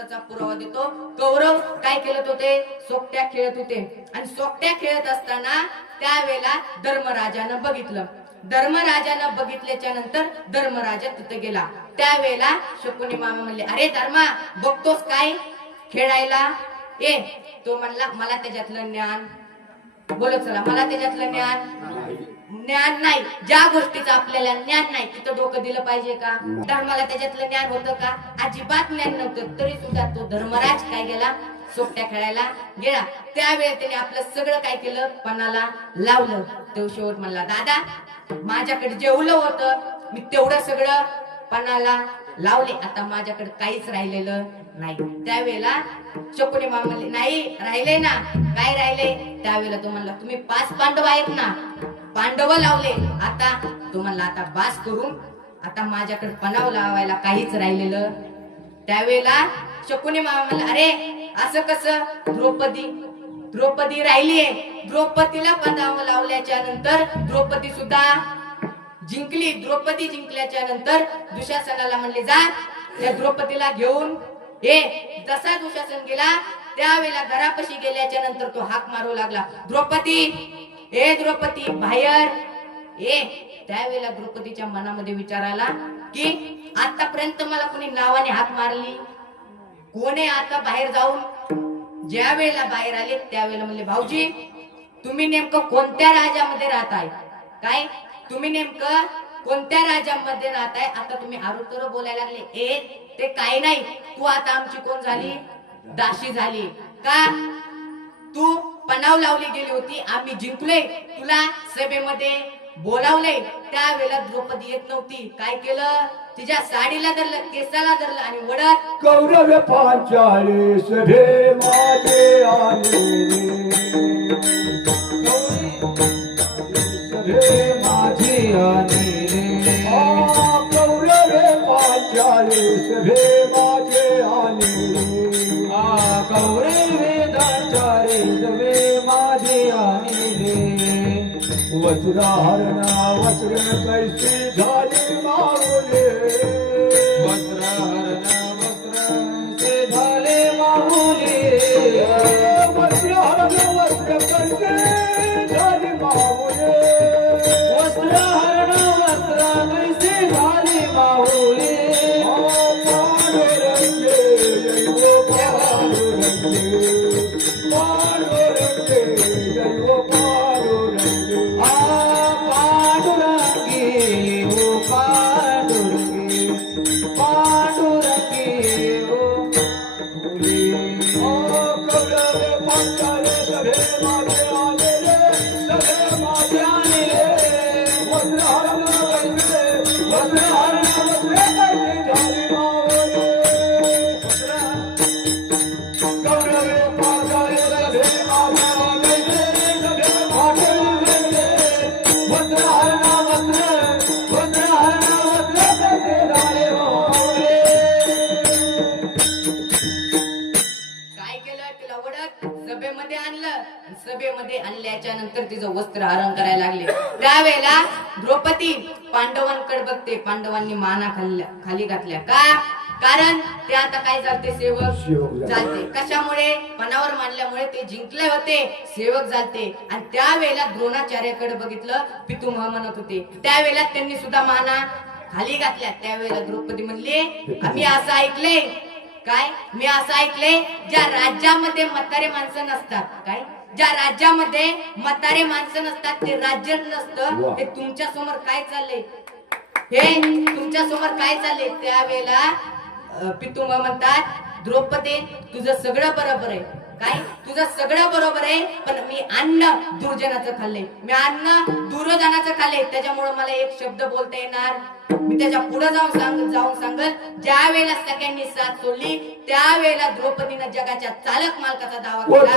वस्त्राचा पुरावा देतो. कौरव काय खेळत होते सोकट्या खेळत होते. आणि सोकट्या खेळत असताना त्यावेळेला धर्मराजानं बघितलं. धर्मराजानं बघितल्याच्या नंतर धर्मराजा तिथे गेला. त्यावेळेला शकुनी मामा म्हणले अरे धर्मा बघतोस काय? खेळायला? ए तो म्हणला मला त्याच्यातलं ज्ञान. बोलत चला मला त्याच्यातलं ज्ञान. ज्ञान नाही. ज्या गोष्टीचं आपल्याला ज्ञान नाही तिथं डोकं दिलं पाहिजे का? धर्माला त्याच्यातलं ज्ञान होतं का? अजिबात ज्ञान नव्हतं. तरी सुद्धा तो धर्मराज काय गेला? सोपट्या खेळायला गेला. त्यावेळी त्याने आपलं सगळं काय केलं? पणाला लावलं. तो शेवट म्हणला दादा माझ्याकडे जेवलं होतं. मी तेवढं सगळं पणाला लावले. आता माझ्याकडे काहीच राहिलेलं नाही. त्यावेळेला शकुनी मामा म्हणले नाही राहिले ना काय राहिले? त्यावेळेला तो म्हणला तुम्ही पाच पांडव आहेत ना पांडव लावले. आता तो म्हणला आता बास करून आता माझ्याकडे पणाव लावायला काहीच राहिलेलं. त्यावेळेला शकुनी मामा म्हणला अरे असं कसं? द्रौपदी द्रौपदी राहिलीये. द्रौपदीला पणाव लावल्याच्या नंतर द्रौपदी सुद्धा जिंकली द्रौपदी जिंकल्याच्या नंतर दुशासनाला म्हणले जा. त्या द्रौपदीला घेऊन हे जसा दुशासन गेला त्यावेळेला घरापाशी गेल्याच्यानंतर तो हाक मारू लागला. द्रौपदी हे द्रौपदी बाहेर. हे त्यावेळेला द्रौपदीच्या मनामध्ये विचार आला की आतापर्यंत मला कोणी नावाने हाक मारली? कोणी आता बाहेर जाऊन ज्या वेळेला बाहेर आले त्यावेळेला म्हणले भाऊजी तुम्ही नेमकं कोणत्या राजामध्ये राहताय? काय तुम्ही नेमकं कोणत्या राज्यामध्ये राहताय आता तुम्ही आरोतर बोलायला लागले. ए ते काय नाही. तू आता आमची कोण झाली? दाशी झाली. का? तू पणाव लावली गेली होती. आम्ही जिंकलोय. तुला सभेमध्ये बोलावले त्यावेळेला द्रौपदी येत नव्हती. काय केलं? तिच्या साडीला धरलं केसाला धरलं आणि वडत कौरव पांचाली सभे माझे आले चाळीस सभे माझे आले गौरे वेदा चाळीस वे माझे आले वज्रहरणा वज्र कैसे झाले मा Oh, सभेमध्ये आणल्याच्या नंतर तिचं वस्त्र हरण करायला लागले. त्यावेळेला द्रौपदी पांडवांकडे बघते. पांडवांनी माना खाल्ल्या खाली घातल्या. का? कारण ते आता काय झालते? सेवक. झालते. कशामुळे? मनावर मानल्यामुळे ते जिंकले होते. सेवक झालते. आणि त्यावेळेला द्रोणाचार्याकडे बघितलं पितुमह म्हणत होते. त्यावेळेला त्यांनी सुद्धा माना खाली घातल्या. त्यावेळेला द्रौपदी म्हणली आम्ही असं ऐकले काय? मी असं ऐकले ज्या राज्यामध्ये म्हातारे माणसं नसतात. काय? ज्या राज्यामध्ये म्हातारे माणसं नसतात ते राज्य नसतं. हे तुमच्यासमोर काय चाललंय? हे तुमच्यासमोर काय चाललंय? त्यावेळेला अं, पितुमा म्हणतात द्रौपदी तुझं सगळं बरोबर आहे. काय? तुझं सगळं बरोबर आहे पण मी अन्न दुर्जनाचं खाल्ले मी अन्न दुर्योधनाचं खाल्ले त्याच्यामुळे मला एक शब्द बोलता येणार. मी त्याच्या पुढे जाऊन सांग जाऊन सांगल ज्या वेळेला सगळ्यांनी साथ सोडली त्यावेळेला द्रौपदीनं जगाच्या चालक मालकाचा दावा केला.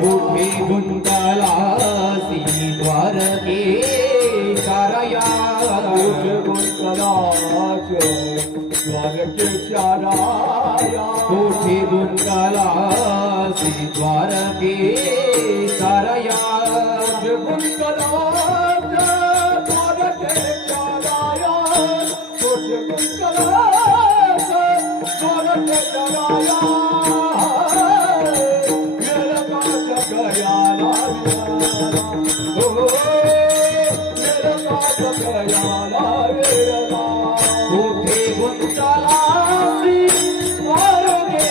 कुठे गुंतलासी द्वारके तारया कोठे गुंतलासी द्वारके तारया कोठे गुंतलासी द्वारके तारया कोठे गुंतलासी द्वारके